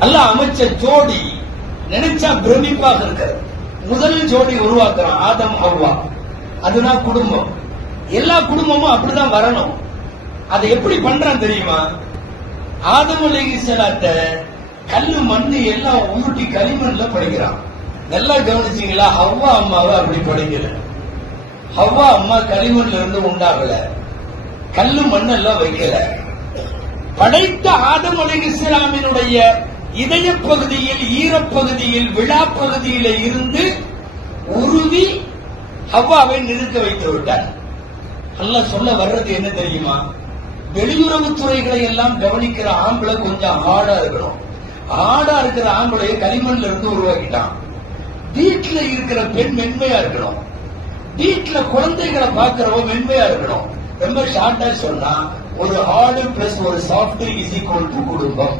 அல்லாஹ் அமைச்ச ஜோடி நினைச்சா பிரமிப்பாக இருக்கிறது முதல் ஜோடி உருவாக்குறான் ஆதம் ஹவ்வா. அதுதான் குடும்பம். எல்லா குடும்பமும் அப்படிதான் வரணும். அதை எப்படி பண்றான் தெரியுமா? ஆதம் அலைஹிஸ்ஸலாத்த கல்லு மண்ணு எல்லாம் உருட்டி களிமண்ல படைக்கிறான். நல்லா கவனிச்சீங்களா? ஹவ்வா அம்மாவை அப்படி படிக்கல. ஹவ்வா அம்மா களிமண்ல இருந்து உண்டாகல. கல்லு மண்ணெல்லாம் வைக்கல. படைத்த ஆதம் அலைஹிஸ்ஸலாமினுடைய இதய பகுதியில் ஈரப்பகுதியில் விழா பகுதியில இருந்து உருவி ஹவ்வாவை நிறுத்த வைத்து விட்டார். அல்ல சொல்ல வர்றது என்ன தெரியுமா? வெளியுறவுத்துறைகளை எல்லாம் கவனிக்கிற ஆம்பளை கொஞ்சம் ஆடா இருக்கணும் ஆடா இருக்கிற ஆம்பளைய களிமண்ல இருந்து உருவாக்கிட்டான். வீட்டுல இருக்கிற பெண் மென்மையா இருக்கணும் வீட்டுல குழந்தைகளை பாக்குறவ மென்மையா இருக்கணும் ரொம்ப ஷார்ட்டா சொன்னா ஒரு ஹார்டு பிளஸ் ஒரு சாஃப்ட் இஸ் ஈக்குவல் டு குடும்பம்.